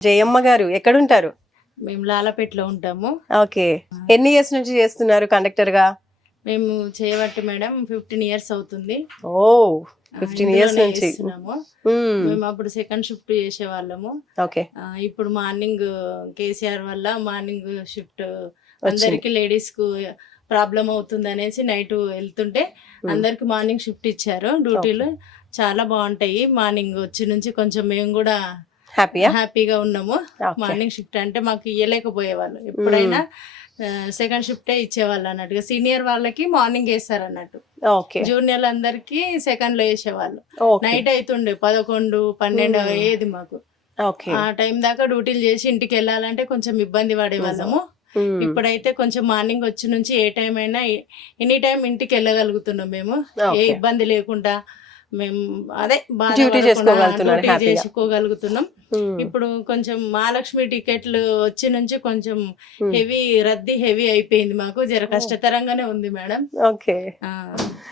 జయమ్మ గారు ఎక్కడుంటారు? మేము లాలపేటలో ఉంటాము. ఓకే. ఎన్ని ఇయర్స్ నుంచి చేస్తున్నారు కండక్టర్గా మేము చేయబట్టి మేడం ఫిఫ్టీన్ ఇయర్స్ అవుతుంది. ఓ ఆ, 15 years ఇందులోనే నుంచి. మ్మ్. అప్పుడు సెకండ్ షిఫ్ట్ చేసే వాళ్ళము ఓకే ఇప్పుడు మార్నింగ్ కేసీఆర్ వల్ల మార్నింగ్ షిఫ్ట్ అందరికి లేడీస్కు ప్రాబ్లం అవుతుంది అనేసి నైట్ వెళ్తుంటే అందరికి మార్నింగ్ షిఫ్ట్ ఇచ్చారు. డ్యూటీలు చాలా బాగుంటాయి. మార్నింగ్ వచ్చి నుంచి కొంచెం మేము కూడా హ్యాపీయా హ్యాపీగా ఉన్నాము. మార్నింగ్ షిఫ్ట్ అంటే మాకు ఇయ్యలేకపోయేవాళ్ళు. ఎప్పుడైనా సెకండ్ షిఫ్టే ఇచ్చేవాళ్ళు అన్నట్టుగా. సీనియర్ వాళ్ళకి మార్నింగ్ వేస్తారు అన్నట్టు. జూనియర్ అందరికి సెకండ్లో వేసేవాళ్ళు నైట్ అవుతుండే పదకొండు పన్నెండు Hmm. అయ్యేది మాకు. ఆ టైం దాకా డ్యూటీలు చేసి ఇంటికి వెళ్ళాలంటే కొంచెం ఇబ్బంది పడే వాళ్ళము మ్మ్. ఇప్పుడైతే కొంచెం మార్నింగ్ వచ్చి నుంచి ఏ టైం అయినా ఎనీ టైం ఇంటికి వెళ్ళగలుగుతున్నాం మేము. ఏ. ఇబ్బంది లేకుండా మేము అదే హ్యాపీగా. చేసుకోగలుగుతున్నాం మ్మ్. ఇప్పుడు కొంచెం మహాలక్ష్మి టికెట్లు వచ్చి నుంచి కొంచెం మ్మ్. హెవీ రద్దీ హెవీ అయిపోయింది మాకు జర కష్టతరంగానే ఉంది మేడం ఓకే